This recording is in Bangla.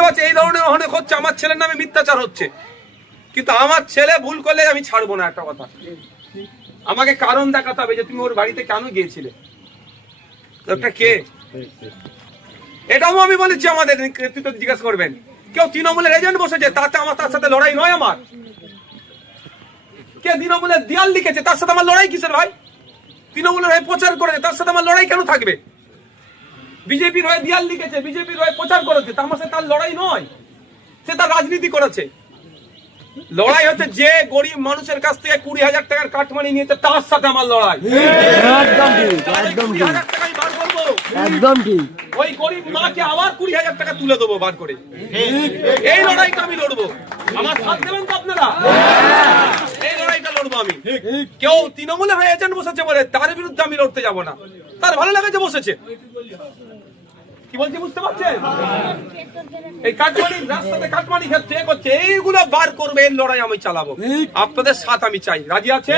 বুঝতে পারছি এই ধরনের অনেক হচ্ছে, আমার ছেলের নামে মিথ্যাচার হচ্ছে, কিন্তু আমার ছেলে ভুল করলে আমি ছাড়বো না। একটা কথা, আমাকে কারণ দেখাতে হবে যে তুমি ওর বাড়িতে কেন গিয়েছিলে, লোকটা কে। এটাও আমি বলেছি, আমাদের নেতৃত্ব জিজ্ঞাসা করবেন, কেউ তৃণমূলের এজেন্ট বসেছে তাতে তার সাথে লড়াই নয় আমার। কে তৃণমূলের দেয়াল লিখেছে তার সাথে আমার লড়াই কিসের ভাই? তৃণমূলের হয়ে প্রচার করেছে তার সাথে আমার লড়াই কেন থাকবে? বিজেপির হয়ে দেয়াল লিখেছে, বিজেপির হয়ে প্রচার করেছে, তার সাথে তার লড়াই নয়, সে তার রাজনীতি করেছে। লড়াই হচ্ছে যে গরিব মানুষের কাছ থেকে 20,000 টাকার কাটমানি নিয়েছে তার সাথে আমার লড়াই। একদম ঠিক। ওই গরিব মাকে আবার 20,000 টাকা তুলে দেবো বার করে, এই লড়াইটা আমি লড়বো। আমার সাথ দেবেন তো আপনারা? এই লড়াইটা লড়বো আমি। কেউ তৃণমূলে হয়ে এজেন্ট বসেছে বলে তার বিরুদ্ধে আমি লড়তে যাবো না, তার ভালো লেগেছে বসেছে। কি বলছি বুঝতে পারছেন? এই কাটমানি রাস্তাতে কাটমানি ক্ষেত্রে করছে, এইগুলো বার করবে, এই লড়াই আমি চালাবো। আপনাদের সাথ আমি চাই, রাজি আছে?